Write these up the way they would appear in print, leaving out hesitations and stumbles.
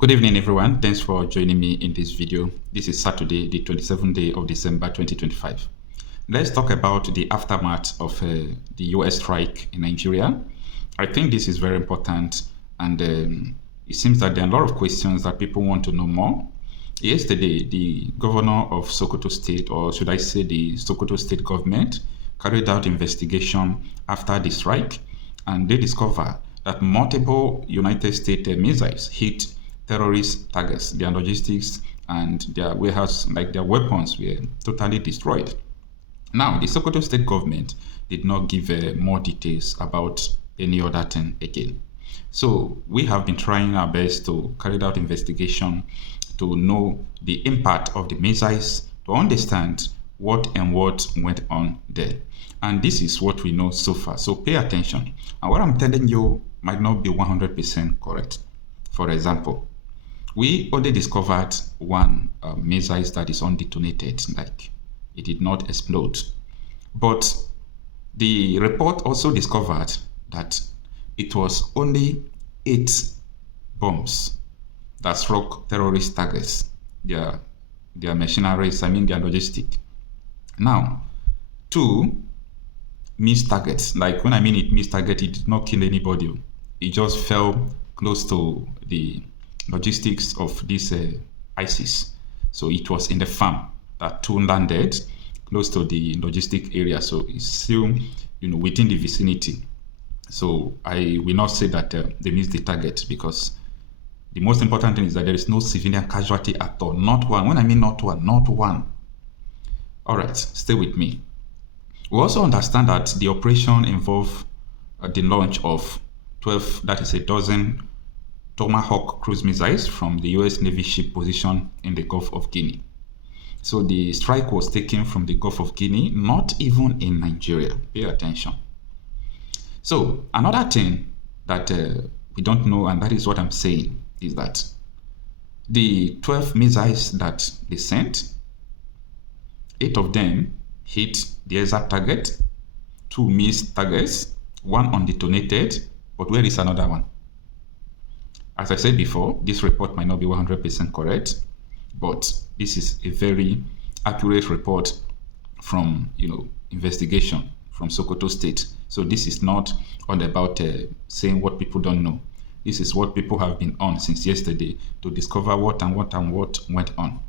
Good evening, everyone. Thanks for joining me in this video. This is Saturday, the 27th day of December 2025. Let's talk about the aftermath of the US strike in Nigeria. I think this is very important, and it seems that there are a lot of questions that people want to know more. Yesterday, the governor of Sokoto State, or should I say the Sokoto State government, carried out investigation after the strike, and they discovered that multiple United States missiles hit terrorist targets, their logistics and their warehouse, like their weapons, were totally destroyed. Now, the Sokoto State government did not give more details about any other thing again. So we have been trying our best to carry out investigation to know the impact of the missiles, to understand what and what went on there. And this is what we know so far. So pay attention. And what I'm telling you might not be 100% correct. For example, we only discovered one missile that is undetonated, like it did not explode. But the report also discovered that it was only 8 bombs that struck terrorist targets, their machineries, their logistic. Now, 2 missed targets. Like when I mean it missed target, it did not kill anybody. It just fell close to the logistics of this ISIS. So it was in the farm that 2 landed close to the logistic area. So it's still, within the vicinity. So I will not say that they missed the target, because the most important thing is that there is no civilian casualty at all. Not one. When I mean not one, not one. All right, stay with me. We also understand that the operation involved the launch of 12, that is a dozen Tomahawk cruise missiles from the US Navy ship position in the Gulf of Guinea. So the strike was taken from the Gulf of Guinea, not even in Nigeria. Pay attention. So another thing that we don't know, and that is what I'm saying, is that the 12 missiles that they sent, 8 of them hit the exact target, 2 missed targets, 1 undetonated, but where is another one? As I said before, this report might not be 100% correct, but this is a very accurate report from, investigation from Sokoto State. So this is not all about saying what people don't know. This is what people have been on since yesterday to discover what went on.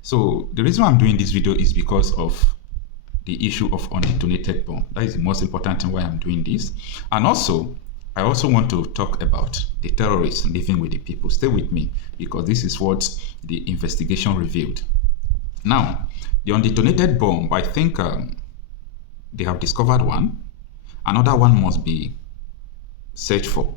So the reason I'm doing this video is because of the issue of undetonated bomb. That is the most important thing why I'm doing this. And also, I also want to talk about the terrorists living with the people. Stay with me, because this is what the investigation revealed. Now, the undetonated bomb, I think they have discovered one. Another one must be searched for,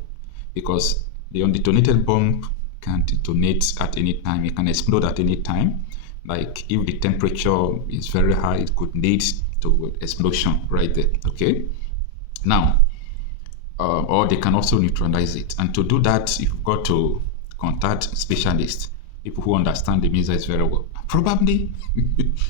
because the undetonated bomb can detonate at any time. It can explode at any time. Like if the temperature is very high, it could lead to explosion right there. Okay. Now, or they can also neutralize it. And to do that, you've got to contact specialists, people who understand the missiles very well. Probably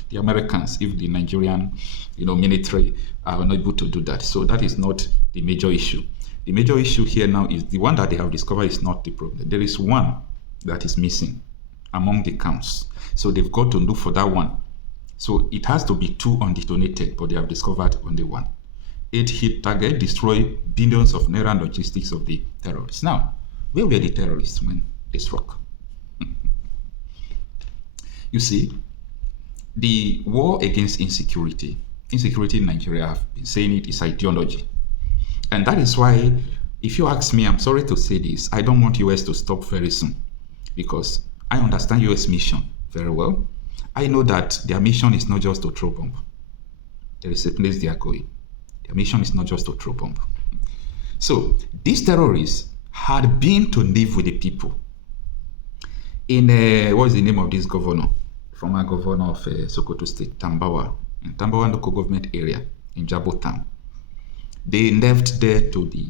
the Americans, if the Nigerian, military are unable to do that. So that is not the major issue. The major issue here now is the one that they have discovered is not the problem. There is one that is missing among the counts. So they've got to look for that one. So it has to be 2 undetonated, but they have discovered only 1. 8 hit target, destroy billions of naira logistics of the terrorists. Now, where were the terrorists when they struck? You see, the war against insecurity in Nigeria, I've been saying it, is ideology. And that is why, if you ask me, I'm sorry to say this, I don't want US to stop very soon, because I understand US mission very well. I know that their mission is not just to throw bomb. There is a place they are going. Their mission is not just to throw bomb. So these terrorists had been to live with the people. In what is the name of this governor? Former governor of Sokoto State, Tambawa, in Tambawa local government area in Jabotam. They left there to the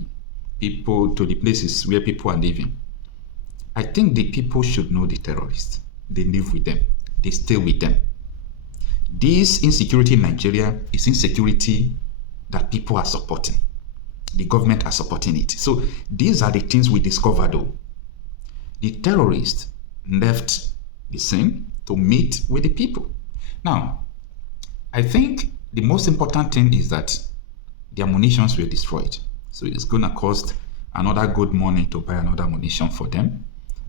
people, to the places where people are living. I think the people should know the terrorists. They live with them. They stay with them. This insecurity in Nigeria is insecurity that people are supporting. The government are supporting it. So these are the things we discovered though. The terrorists left the scene to meet with the people. Now, I think the most important thing is that their munitions were destroyed. So it's going to cost another good money to buy another munition for them.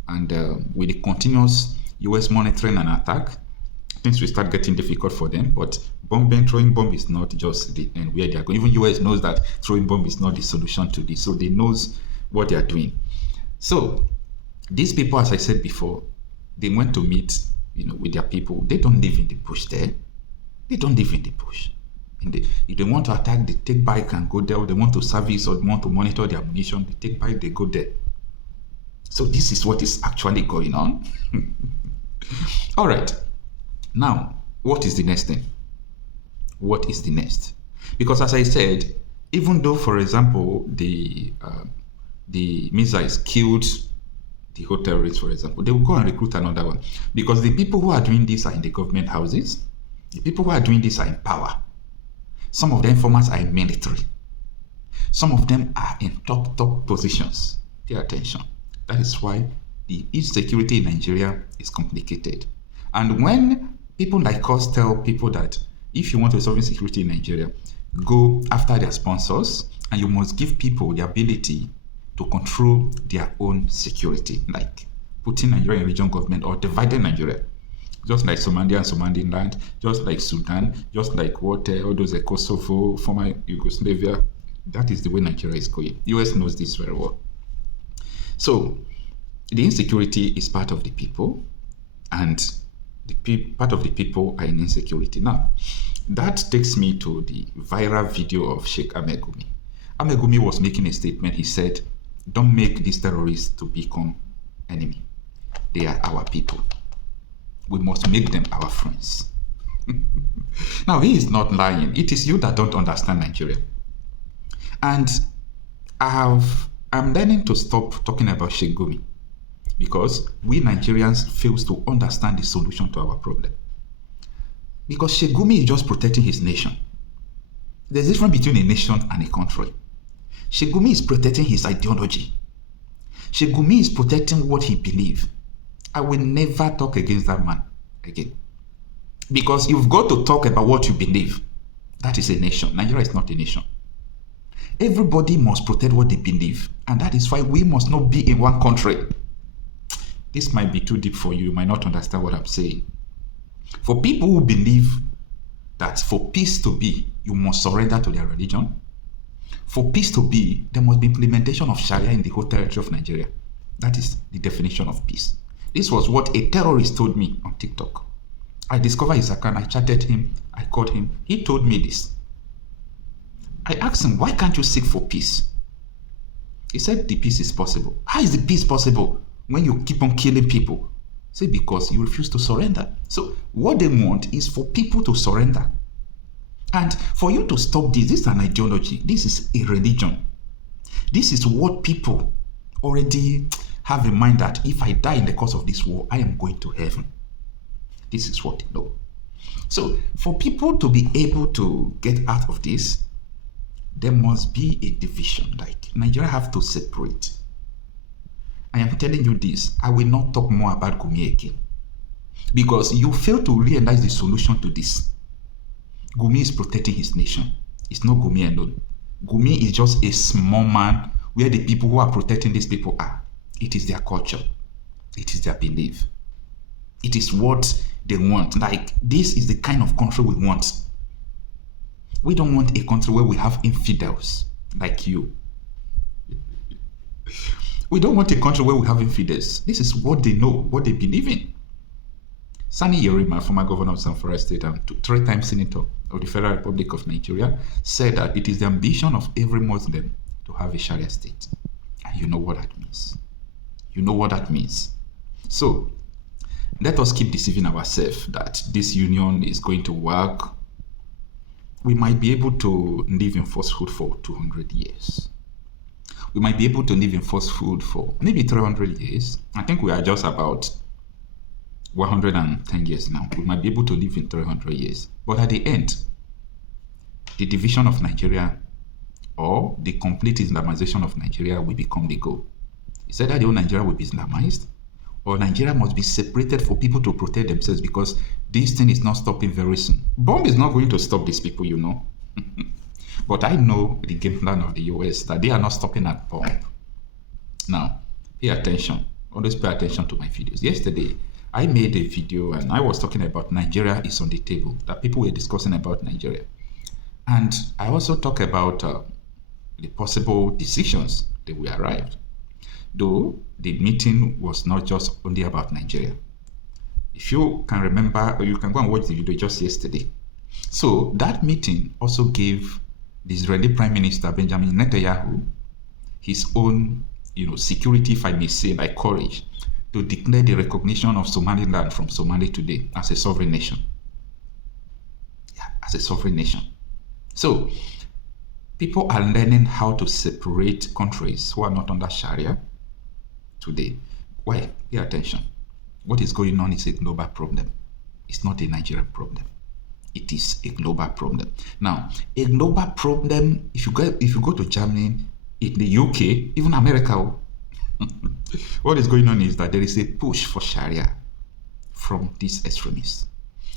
And with the continuous US monitoring and attack, things will start getting difficult for them. But throwing bomb is not just the end where they are going. Even US knows that throwing bomb is not the solution to this. So they knows what they are doing. So these people, as I said before, they went to meet, with their people. They don't live in the bush there. They don't live in the bush. If they want to attack, they take bike and go there. Or they want to service or want to monitor their ammunition, they take bike, they go there. So this is what is actually going on. All right. Now, what is the next thing? What is the next? Because as I said, even though, for example, the missiles killed the hotel rates, for example, they will go and recruit another one. Because the people who are doing this are in the government houses. The people who are doing this are in power. Some of the informants are in military. Some of them are in top positions. Pay attention. That is why the insecurity in Nigeria is complicated. And when people like us tell people that if you want to solve insecurity in Nigeria, go after their sponsors, and you must give people the ability to control their own security, like putting Nigeria in regional government or dividing Nigeria. Just like Somalia and Somaliland, just like Sudan, just like all those Kosovo, former Yugoslavia. That is the way Nigeria is going. US knows this very well. So the insecurity is part of the people, and part of the people are in insecurity. Now, that takes me to the viral video of Sheikh Ahmed Gumi. Ahmed Gumi was making a statement. He said, don't make these terrorists to become enemy. They are our people. We must make them our friends. Now, he is not lying. It is you that don't understand Nigeria. And I'm learning to stop talking about Sheikh Gumi, because we Nigerians fail to understand the solution to our problem. Because Sheikh Gumi is just protecting his nation. There's a difference between a nation and a country. Sheikh Gumi is protecting his ideology. Sheikh Gumi is protecting what he believes. I will never talk against that man again. Because you've got to talk about what you believe. That is a nation. Nigeria is not a nation. Everybody must protect what they believe. And that is why we must not be in one country. This might be too deep for you. You might not understand what I'm saying. For people who believe that for peace to be, you must surrender to their religion. For peace to be, there must be implementation of Sharia in the whole territory of Nigeria. That is the definition of peace. This was what a terrorist told me on TikTok. I discovered his account. I chatted him. I called him. He told me this. I asked him, why can't you seek for peace? He said the peace is possible. How is the peace possible when you keep on killing people? Say, because you refuse to surrender. So what they want is for people to surrender. And for you to stop this is an ideology. This is a religion. This is what people already have in mind, that if I die in the course of this war, I am going to heaven. This is what they know. So for people to be able to get out of this, there must be a division. Like Nigeria have to separate. I am telling you this. I will not talk more about Gumi again, because you fail to realize the solution to this. Gumi is protecting his nation. It's not Gumi alone. Gumi is just a small man where the people who are protecting these people are. It is their culture. It is their belief. It is what they want. Like, this is the kind of country we want. We don't want a country where we have infidels like you. We don't want a country where we have infidels. This is what they know, what they believe in. Sani Yerima, former governor of Zamfara State and 3-time senator of the Federal Republic of Nigeria, said that it is the ambition of every Muslim to have a Sharia state. And you know what that means. You know what that means. So, let us keep deceiving ourselves that this union is going to work. We might be able to live in falsehood for 200 years. We might be able to live in falsehood for maybe 300 years. I think we are just about 110 years now. We might be able to live in 300 years. But at the end, the division of Nigeria or the complete Islamization of Nigeria will become the goal. It's either the whole Nigeria will be Islamized, or Nigeria must be separated for people to protect themselves because this thing is not stopping very soon. Bomb is not going to stop these people, you know. But I know the game plan of the US that they are not stopping at bomb. Now, pay attention. Always pay attention to my videos. Yesterday, I made a video and I was talking about Nigeria is on the table, that people were discussing about Nigeria. And I also talk about the possible decisions that we arrived. Though the meeting was not just only about Nigeria. If you can remember, or you can go and watch the video just yesterday. So that meeting also gave the Israeli Prime Minister Benjamin Netanyahu his own, security, if I may say, like courage, to declare the recognition of Somaliland from Somalia today as a sovereign nation. Yeah, as a sovereign nation. So people are learning how to separate countries who are not under Sharia today. Why? Pay attention. What is going on is a global problem. It's not a Nigerian problem. It is a global problem. Now, a global problem, if you go to Germany, in the UK, even America, what is going on is that there is a push for Sharia from these extremists.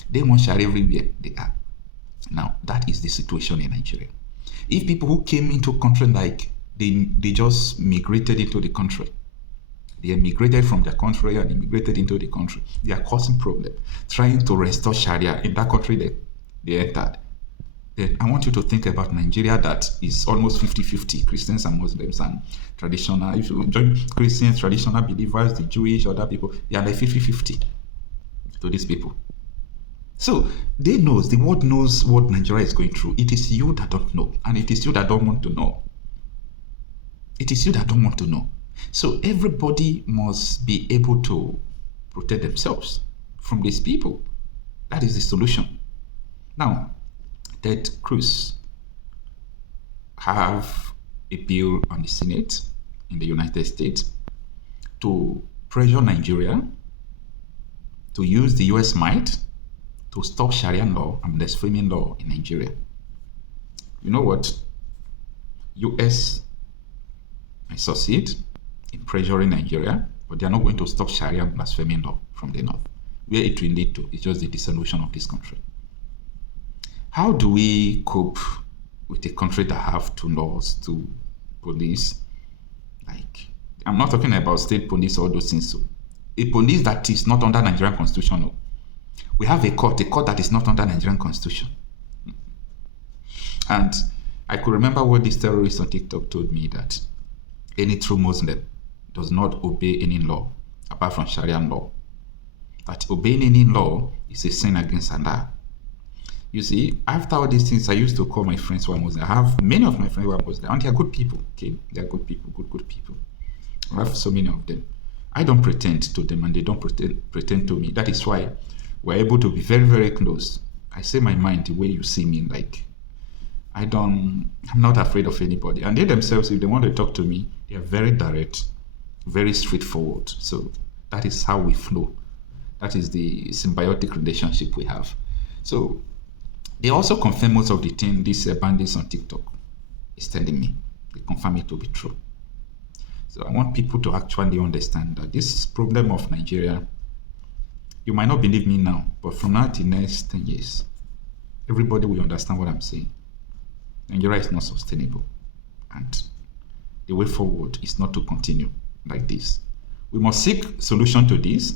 They want Sharia everywhere they are. Now, that is the situation in Nigeria. If people who came into a country like they just migrated into the country, they emigrated from their country and immigrated into the country, they are causing problem, trying to restore Sharia in that country that they entered. Then I want you to think about Nigeria that is almost 50-50, Christians and Muslims and traditional. If you join Christians, traditional believers, the Jewish, other people, they are like 50-50 to these people. So the world knows what Nigeria is going through. It is you that don't know, and it is you that don't want to know. It is you that don't want to know. So everybody must be able to protect themselves from these people. That is the solution. Now, Ted Cruz have a bill on the Senate in the United States to pressure Nigeria to use the US might to stop Sharia law and blasphemy law in Nigeria. You know what? US might succeed in pressuring Nigeria, but they are not going to stop Sharia and blasphemy law from the north. Where it will lead to is just the dissolution of this country. How do we cope with a country that have two laws, two police? Like, I'm not talking about state police or those things. So, a police that is not under Nigerian constitution. No. We have a court that is not under Nigerian constitution. And I could remember what this terrorist on TikTok told me, that any true Muslim does not obey any law apart from Sharia law. That obeying any law is a sin against Allah. You see, after all these things, I used to call my friends who are Muslim. I have many of my friends who are Muslim, and they are good people. Okay, they are good people, good people. I have so many of them. I don't pretend to them, and they don't pretend to me. That is why we're able to be very, very close. I say my mind the way you see me. Like, I'm not afraid of anybody. And they themselves, if they want to talk to me, they are very direct, very straightforward. So that is how we flow. That is the symbiotic relationship we have. So they also confirm most of the thing these bandits on TikTok is telling me. They confirm it to be true. So I want people to actually understand that this problem of Nigeria, you might not believe me now, but from now to the next 10 years, everybody will understand what I'm saying. Nigeria is not sustainable. And the way forward is not to continue like this. We must seek solution to this,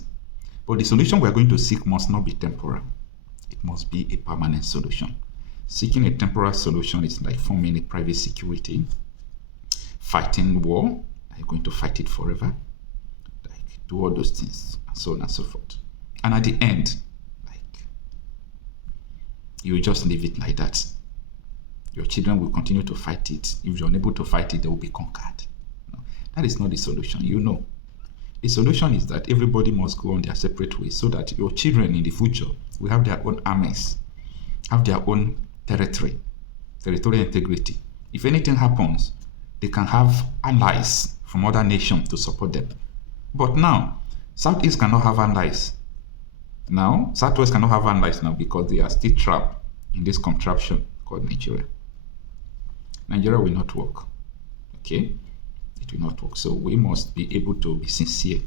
but the solution we are going to seek must not be temporal. It must be a permanent solution. Seeking a temporary solution is like forming a private security, fighting war. Are you going to fight it forever? Like, do all those things, and so on and so forth. And at the end, like, you just leave it like that. Your children will continue to fight it. If you're unable to fight it, they will be conquered. No, that is not the solution, you know. The solution is that everybody must go on their separate ways so that your children in the future will have their own armies, have their own territory, territorial integrity. If anything happens, they can have allies from other nations to support them. But now, Southeast cannot have allies. Now, Southwest cannot have allies now because they are still trapped in this contraption called Nigeria. Nigeria will not work. Okay? It will not work. So we must be able to be sincere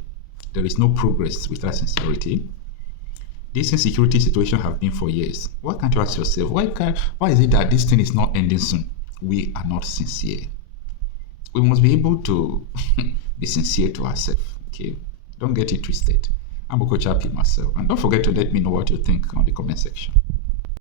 there is no progress without sincerity. This insecurity situation have been for years. Why can't you ask yourself, why is it that this thing is not ending soon? We are not sincere. We must be able to be sincere to ourselves. Okay, don't get it twisted. I'm Okocha P myself, and don't forget to let me know what you think on the comment section.